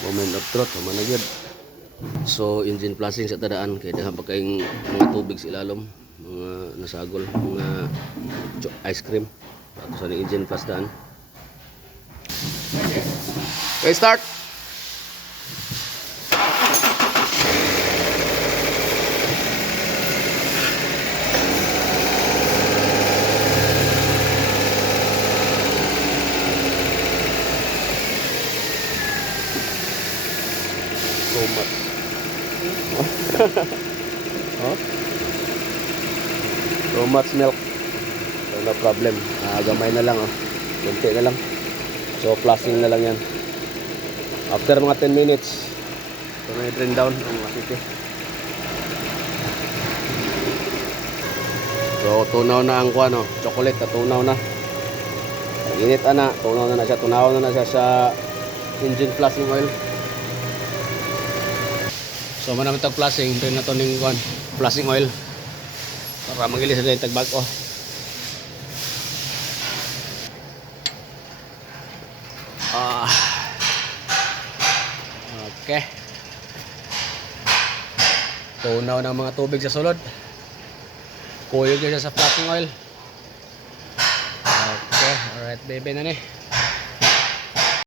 Moment of truth, human na gyud. So engine flushing sa tadaan kay daghan pa kayong mga tubig sa ilalom, mga nasagol, mga ice cream. Ato sa engine flush daan. Okay, start. So much. Oh? So much milk. So no problem. Gamay na lang, oh. Kunti na lang. So flushing na lang yan. After mga 10 minutes, ito na i-drain down ang asiti. So tunaw na ang kuwan, oh. Chocolate na tunaw na. Ang init ana, tunaw na siya. Tunaw na siya sa engine flushing oil. So man naman tag flushing, drain na to ning kuwan, flushing oil. Para magilis sa tagbag, oh. Okay. Tunaw ng mga tubig sa sulod. Kuyog siya sa flushing oil. Okay, alright baby na ni.